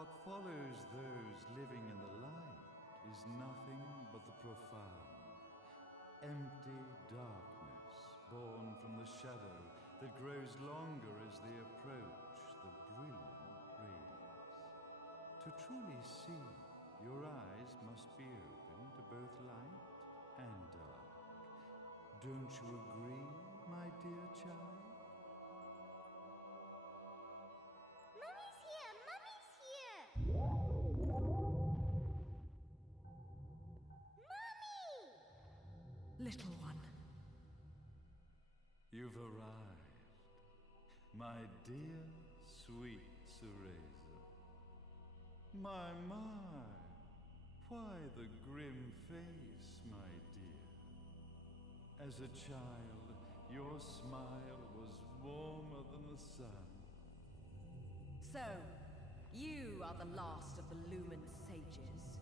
What follows those living in the light is nothing but the profound, empty darkness born from the shadow that grows longer as they approach the brilliant radiance. To truly see, your eyes must be open to both light and dark. Don't you agree, my dear child? Mummy's here! Mummy's here! Mummy! Little one. You've arrived, my dear, sweet Cereza. My, why the grim face, my dear? As a child, your smile was warmer than the sun. So, you are the last of the Lumen sages.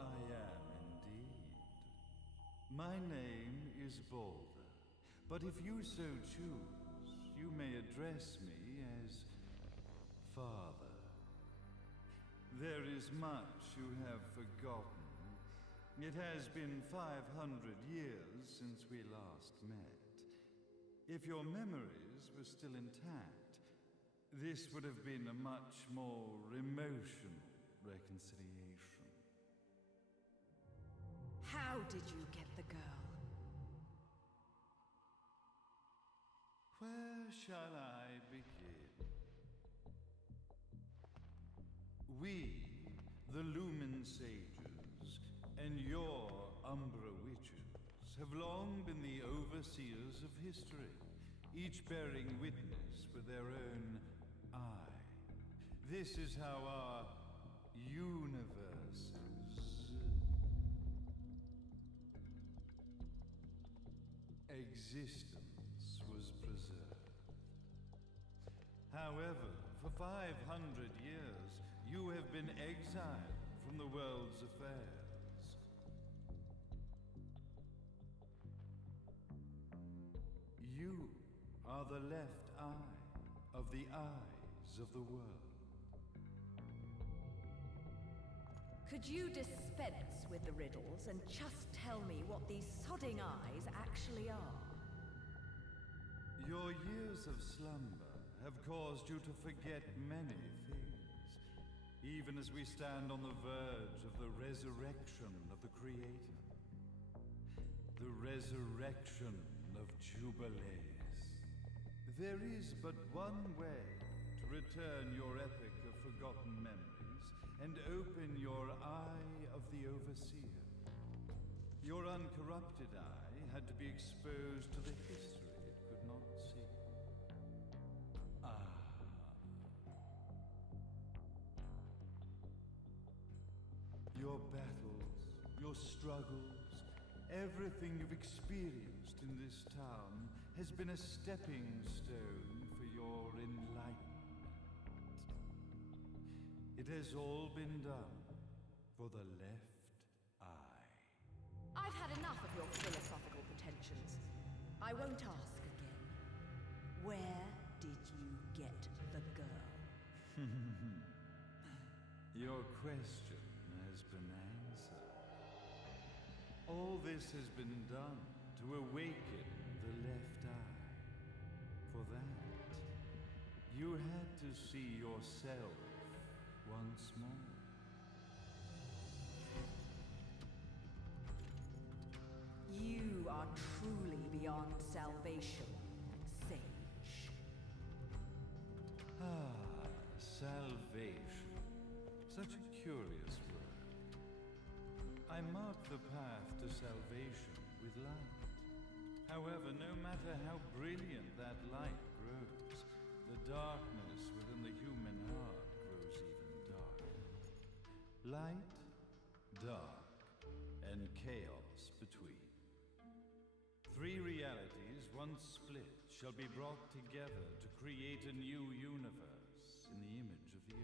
I am indeed. My name is Balder, but if you so choose, you may address me as Father. There is much you have forgotten. It has been 500 years since we last met. If your memories were still intact, this would have been a much more emotional reconciliation. How did you get the girl? Where shall I begin? We, the Lumen sages, and your Umbra witches, have long been the overseers of history, each bearing witness with their own eye. This is how our universe's existence was preserved. However, for 500 years, you have been exiled from the world's affairs. You are the left eye of the eyes of the world. Could you dispense with the riddles and just tell me what these sodding eyes actually are? Your years of slumber have caused you to forget many things, even as we stand on the verge of the resurrection of the Creator. The resurrection of Jubilees. There is but one way to return your epic of forgotten memories and open your eye of the Overseer. Your uncorrupted eye had to be exposed to the history it could not see. Your battles, your struggles, everything you've experienced in this town has been a stepping stone for your enlightenment. It has all been done for the left eye. I've had enough of your philosophical pretensions. I won't ask again. Where did you get the girl? Your question has been answered. All this has been done to awaken the left eye. For that, you had to see yourself once more. You are truly beyond salvation, sage. Salvation. Such a curious word. I mark the path to salvation with light. However, no matter how brilliant that light grows, the darkness within the human heart grows even darker. Light, dark, and chaos between. Three realities, once split, shall be brought together to create a new universe in the image of you.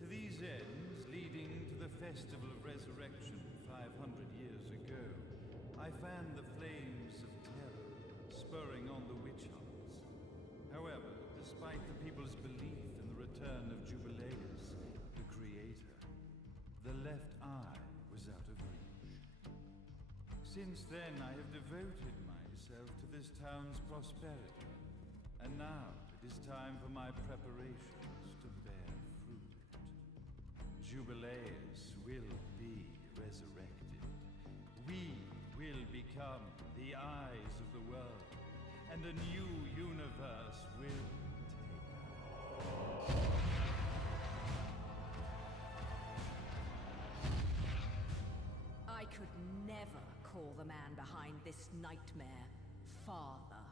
To these ends, leading to the Festival of Resurrection 500 years ago, I fanned the flames of terror, spurring on the witch hunts. However, despite the people's belief in the return of Jubileus, the creator. The left eye was out of reach. Since then, I have devoted myself to this town's prosperity, and now it is time for my preparations to bear fruit. Jubileus will be resurrected. We will become the eyes of the world, and a new universe will take us. I could never call the man behind this nightmare father.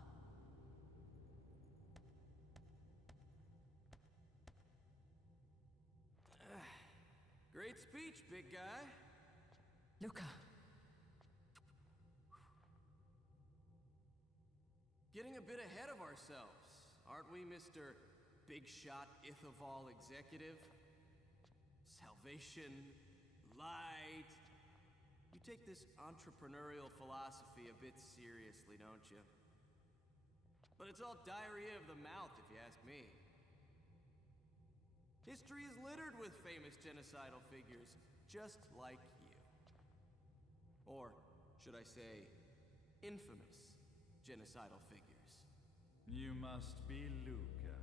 Great speech, big guy. Luca. Getting a bit ahead of ourselves, aren't we, Mr. Big Shot Ithaval Executive? Salvation, light. You take this entrepreneurial philosophy a bit seriously, don't you? But it's all diarrhea of the mouth, if you ask me. History is littered with famous genocidal figures, just like you. Or, should I say, infamous genocidal figures. You must be Luca,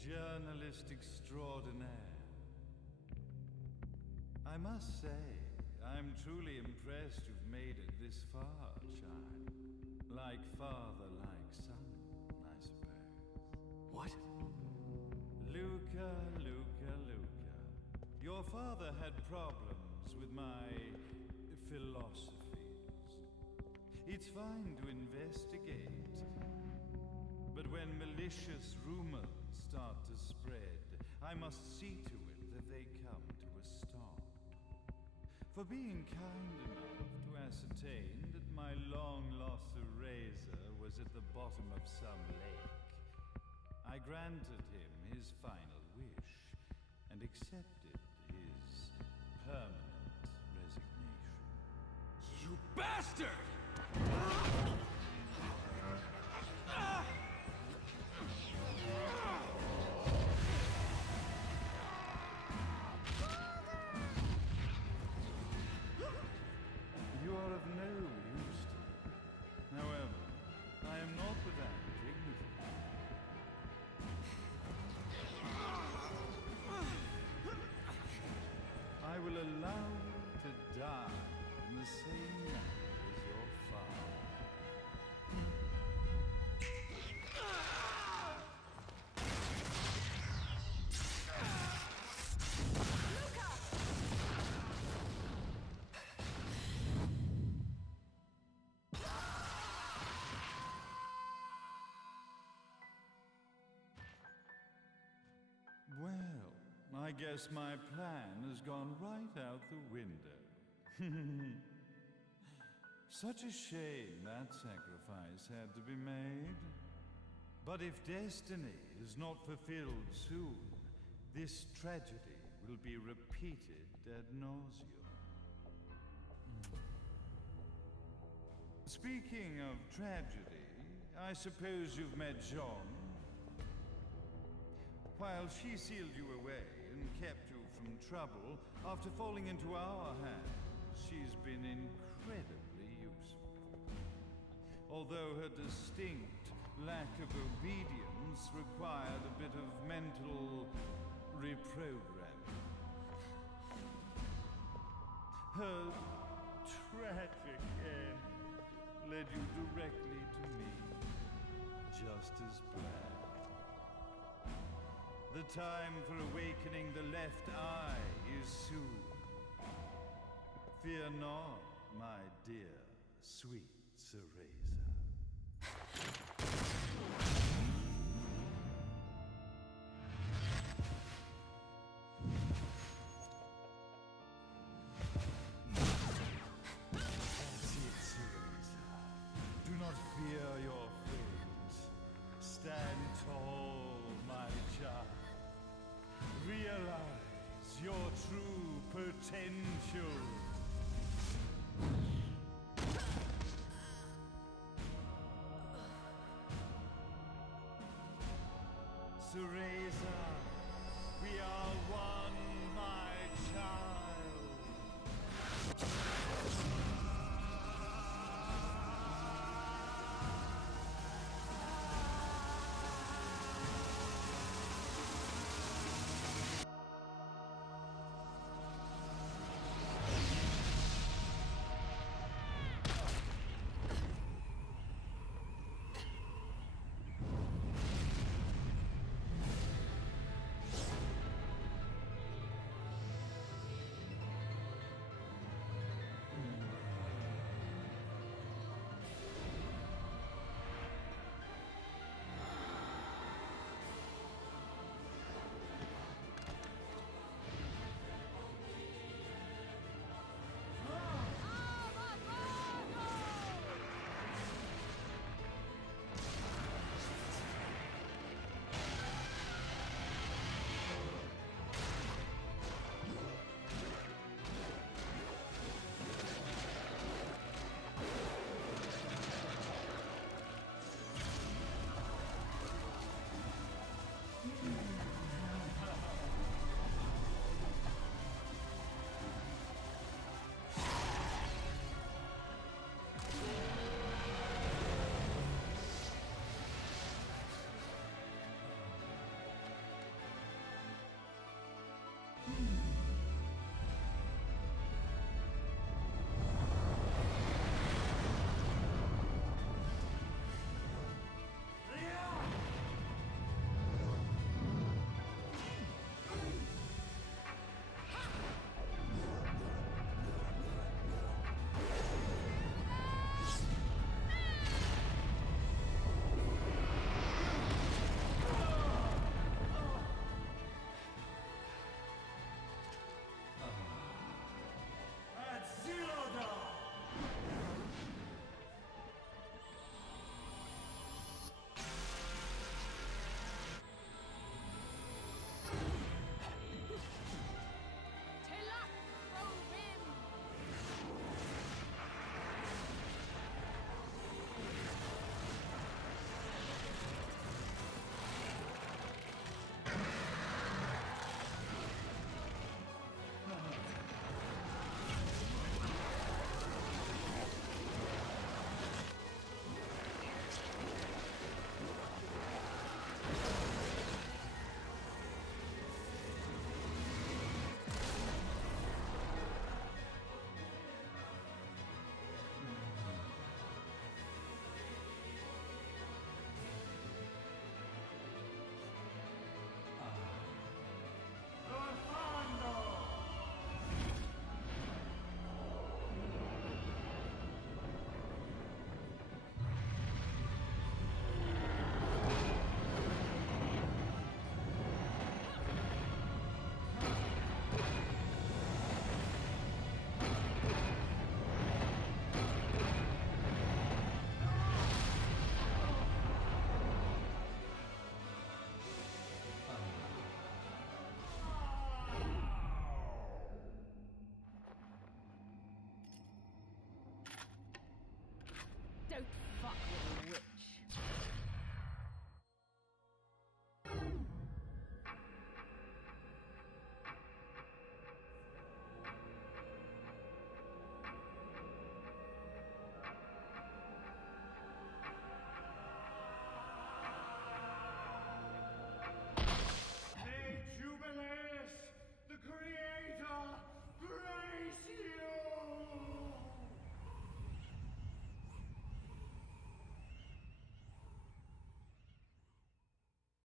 journalist extraordinaire. I must say, I'm truly impressed you've made it this far, child. Like father, like son, I suppose. What? Luca, Luca, Luca. Your father had problems with my philosophies. It's fine to investigate, but when malicious rumors start to spread, I must see to it that they come to a stop. For being kind enough to ascertain that my long-lost eraser was at the bottom of some lake, I granted him his final wish and accepted his permanent resignation. You bastard! You are of no use to me. However, I am not without dignity. I will allow you to die in the same manner as your father. Well, I guess my plan has gone right out the window. Such a shame that sacrifice had to be made. But if destiny is not fulfilled soon, this tragedy will be repeated ad nauseum. Speaking of tragedy, I suppose you've met Jean. While she sealed you away and kept you from trouble, after falling into our hands, she's been incredibly useful. Although her distinct lack of obedience required a bit of mental reprogramming. Her tragic end led you directly to me, just as planned. The time for awakening the left eye is soon. Fear not, my dear, sweet Cereza. That's it, Cereza. Do not fear your fate. Stand tall, my child. Realize your true potential. Cereza, we are one, my child. Don't fuck with